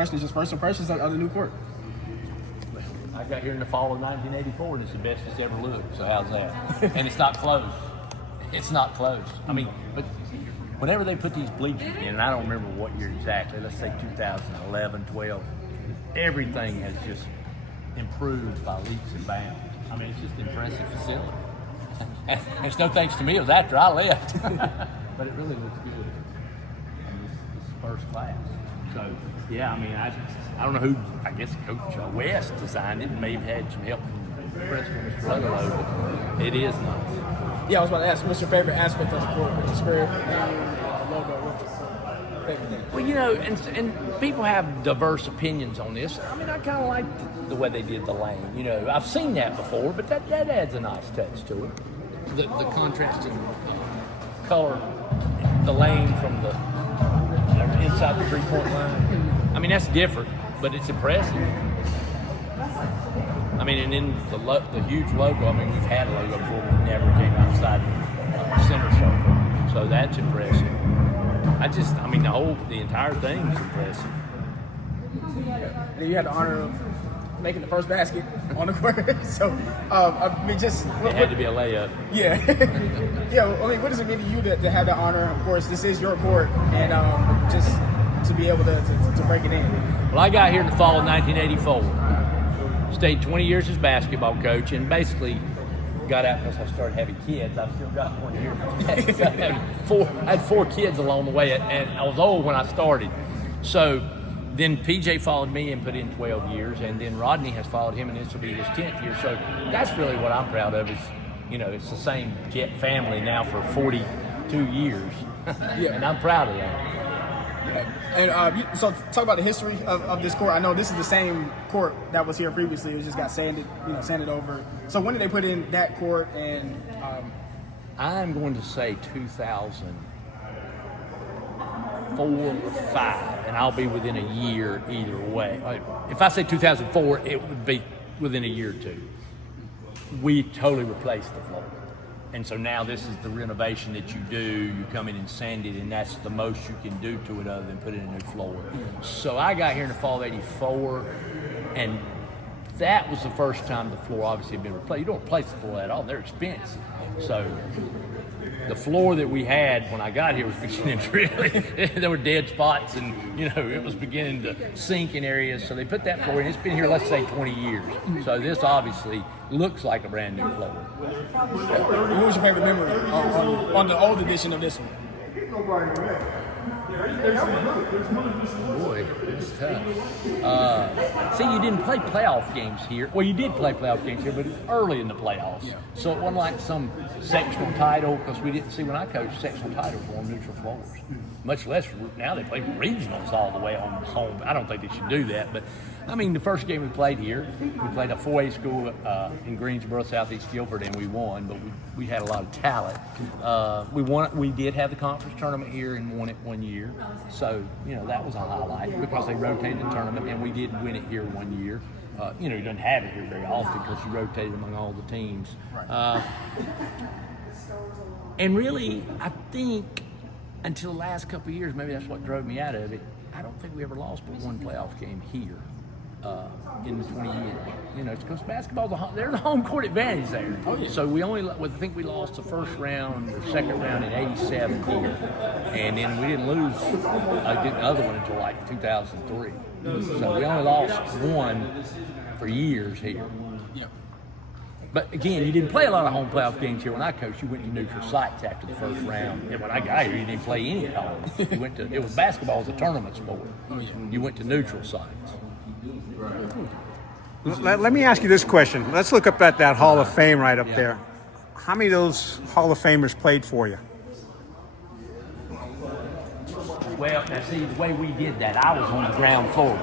question is just first impressions of the new court. I got here in the fall of 1984, and it's the best it's ever looked. So how's that? And it's not close. It's not close. I mean, but whenever they put these bleachers in, and I don't remember what year exactly, let's say 2011, 12, everything has just improved by leaps and bounds. I mean, it's just an impressive facility. And it's no thanks to me, it was after I left. But it really looks good. And this is first class. So, yeah, I mean, I don't know who, I guess Coach West designed it and maybe had some help from Principal Mr. Ruggiero, but it is nice. Yeah, I was about to ask, what's your favorite aspect of the court with the square and the logo? What's your favorite thing? Well, you know, and people have diverse opinions on this. I mean, I kind of like the way they did the lane. You know, I've seen that before, but that adds a nice touch to it. The contrasting color, the lane from the inside the three-point line. I mean, that's different, but it's impressive. I mean, and then the huge logo. I mean, we've had a logo before, we never came outside the center circle, so that's impressive. I mean, the entire thing is impressive. And you had the honor of making the first basket on the court. So, I mean, just it had to be a layup. Yeah, yeah. I mean, what does it mean to you to have the honor? Of course, this is your court, and just to be able to break it in. Well, I got here in the fall of 1984. Stayed 20 years as basketball coach, and basically got out because I started having kids. I've still got one here. I had 4 kids along the way, and I was old when I started. So then PJ followed me and put in 12 years, and then Rodney has followed him, and this will be his 10th year. So that's really what I'm proud of is, you know, it's the same Jet family now for 42 years. Yeah. And I'm proud of that. And so talk about the history of this court. I know this is the same court that was here previously. It just got sanded over. So when did they put in that court? And I'm going to say 2004 or 5, and I'll be within a year either way. If I say 2004, it would be within a year or two. We totally replaced the floor. And so now this is the renovation that you do. You come in and sand it, and that's the most you can do to it other than put in a new floor. So I got here in the fall of '84, and that was the first time the floor obviously had been replaced. You don't replace the floor at all. They're expensive. So the floor that we had when I got here was beginning to really, there were dead spots, and, you know, it was beginning to sink in areas. So they put that floor in. It's been here, let's say, 20 years. So this obviously looks like a brand new floor. What was your favorite memory on the old edition of this one? Boy, it's tough. See, you didn't play playoff games here. Well, you did play playoff games here, but it was early in the playoffs. Yeah. So it wasn't like some sectional title, because we didn't see when I coached sectional titles were on neutral floors. Much less now they play regionals all the way on home. I don't think they should do that, but I mean, the first game we played here, we played a 4A school in Greensboro, Southeast Guilford, and we won, but we had a lot of talent. We won. We did have the conference tournament here and won it one year. So, you know, that was a highlight because they rotated the tournament, and we did win it here one year. You know, you don't have it here very often because you rotated among all the teams. Right. And really, I think until the last couple of years, maybe that's what drove me out of it, I don't think we ever lost but one playoff game here in the 20 years. You know, it's because basketball's there's a home court advantage there. Oh, yeah. So I think we lost the first round or second round in '87 here, and then we didn't lose another one until like 2003. So we only lost one for years here. Yeah. But again, you didn't play a lot of home playoff games here. When I coached, you went to neutral sites after the first round. And when I got here, you didn't play any at home. It was basketball was a tournament sport. Oh, yeah. You went to neutral sites. Let me ask you this question. Let's look up at that Hall of Fame right up there. How many of those Hall of Famers played for you? Well, now see, the way we did that, I was on the ground floor.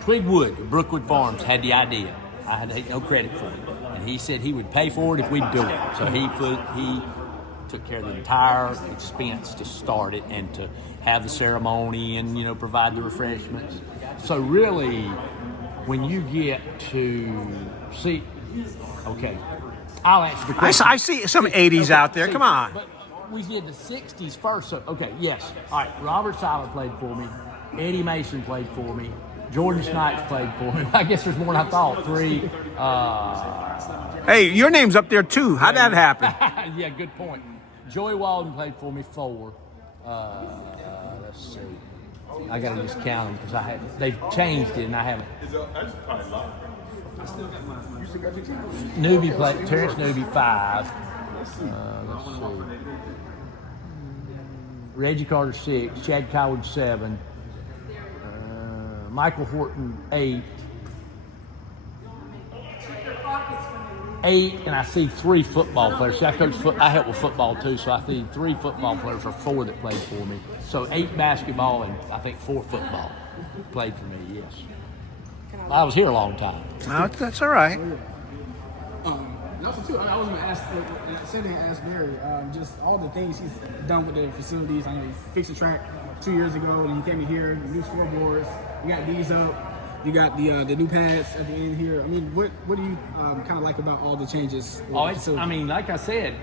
Craig Wood of Brookwood Farms had the idea. I had to take no credit for it. And he said he would pay for it if we'd do it. So he took care of the entire expense to start it and to have the ceremony and, you know, provide the refreshments. So really, when you get to see, okay, I'll answer the question. I see some 80s out there. Come on. But we did the 60s first. So, okay, yes. All right, Robert Seiler played for me. Eddie Mason played for me. Jordan Snipes played for me. I guess there's more than I thought. 3. Hey, your name's up there too. How'd that happen? Yeah, good point. Joey Walden played for me 4. Let's see. I got to just count them because they've changed it and I haven't. Newby played, Terrence Newby 5. Let's see. Reggie Carter 6, Chad Coward 7, Michael Horton 8. 8, and I see 3 football players. See, I help with football too, so I see 3 football players or 4 that played for me. So 8 basketball and I think 4 football played for me. Yes, I was here a long time. No, that's all right. And also too, I was going to ask, same thing I asked Barry, just all the things he's done with the facilities. I know he fixed the track 2 years ago, and he came in here, new scoreboards. You got these up. You got the new pads at the end here. I mean, what do you kind of like about all the changes? I mean, like I said,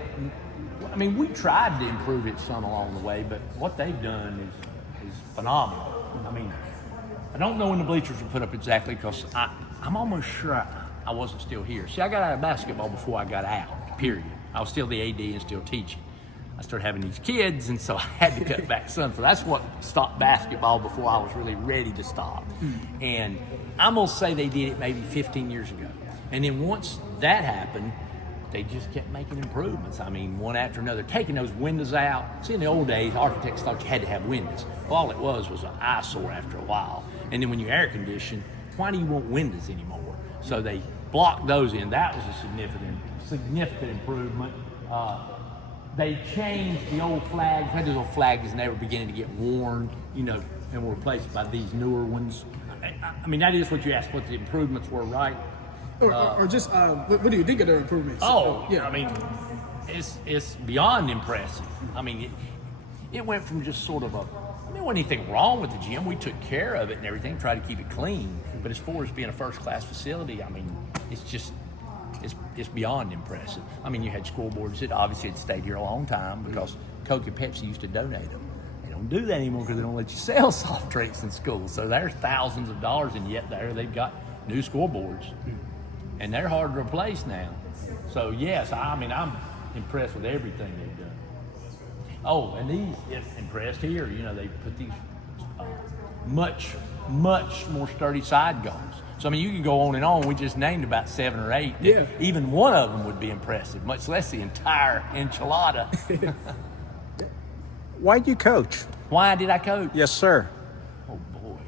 we tried to improve it some along the way, but what they've done is phenomenal. I mean, I don't know when the bleachers were put up exactly because I'm almost sure I wasn't still here. See, I got out of basketball before I got out, period. I was still the AD and still teaching. I started having these kids, and so I had to cut back some. So that's what stopped basketball before I was really ready to stop. And I'm going to say they did it maybe 15 years ago. And then once that happened, they just kept making improvements. I mean, one after another, taking those windows out. See, in the old days, architects thought you had to have windows. Well, all it was an eyesore after a while. And then when you air condition, why do you want windows anymore? So they blocked those in. That was a significant improvement. They changed the old flags. We had those old flags and they were beginning to get worn, and were replaced by these newer ones. I mean, that is what you asked, what the improvements were, right? Or just, what do you think of their improvements? Yeah. I mean, it's beyond impressive. I mean, it went from just sort of there wasn't anything wrong with the gym. We took care of it and everything, tried to keep it clean. But as far as being a first-class facility, I mean, it's beyond impressive. I mean, you had scoreboards that obviously had stayed here a long time because Coke and Pepsi used to donate them. They don't do that anymore because they don't let you sell soft drinks in school. So there's thousands of dollars, and yet they've got new scoreboards, and they're hard to replace now. So yes, I mean, I'm impressed with everything they've done. Oh, and these, if impressed here, they put these much more sturdy side goals. So, I mean, you can go on and on. We just named about 7 or 8. Yeah. Even one of them would be impressive, much less the entire enchilada. Why'd you coach? Why did I coach? Yes, sir. Oh, boy.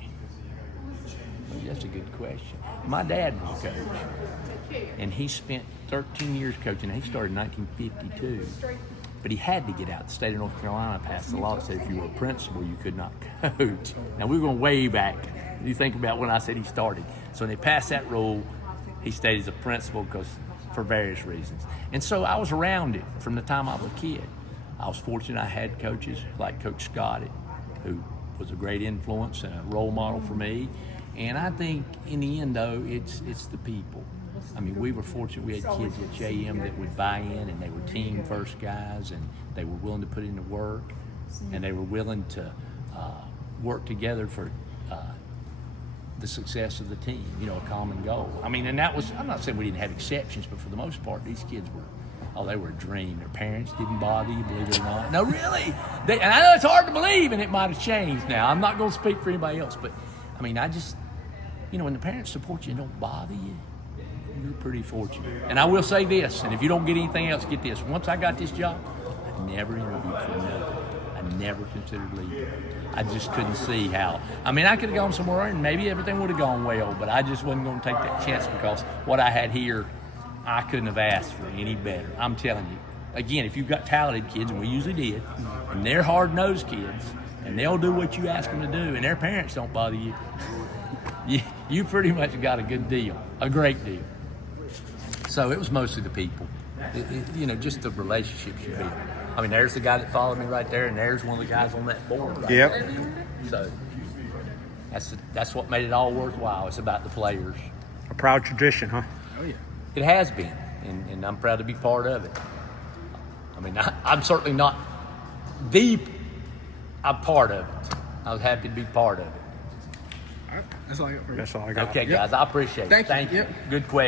Well, that's a good question. My dad was a coach, and he spent 13 years coaching. He started in 1952. But he had to get out. The state of North Carolina passed a law that said if you were a principal, you could not coach. Now, we're going way back. You think about when I said he started. So when they passed that rule, he stayed as a principal for various reasons. And so I was around it from the time I was a kid. I was fortunate I had coaches like Coach Scott, who was a great influence and a role model for me. And I think in the end, though, it's the people. I mean, we were fortunate. We had kids at JM that would buy in, and they were team-first guys, and they were willing to put in the work, and they were willing to work together for the success of the team, a common goal. I mean, and that was, I'm not saying we didn't have exceptions, but for the most part, these kids they were a dream. Their parents didn't bother you, believe it or not. No, really. And I know it's hard to believe, and it might have changed now. I'm not going to speak for anybody else, but, I mean, I just, when the parents support you and don't bother you, you're pretty fortunate. And I will say this, and if you don't get anything else, get this. Once I got this job, I never interviewed for another. I never considered leaving. I just couldn't see how. I mean, I could have gone somewhere and maybe everything would have gone well, but I just wasn't going to take that chance because what I had here, I couldn't have asked for any better. I'm telling you. Again, if you've got talented kids, and we usually did, and they're hard-nosed kids, and they'll do what you ask them to do, and their parents don't bother you, you pretty much got a good deal, a great deal. So it was mostly the people, just the relationships you build. I mean, there's the guy that followed me right there, and there's one of the guys on that board right there. So that's what made it all worthwhile. It's about the players. A proud tradition, huh? Oh, yeah. It has been, and I'm proud to be part of it. I mean, I'm certainly not I'm part of it. I was happy to be part of it. All right. That's all I got for you. That's all I got. Okay, guys, I appreciate it. Thank you. Yep. Good question.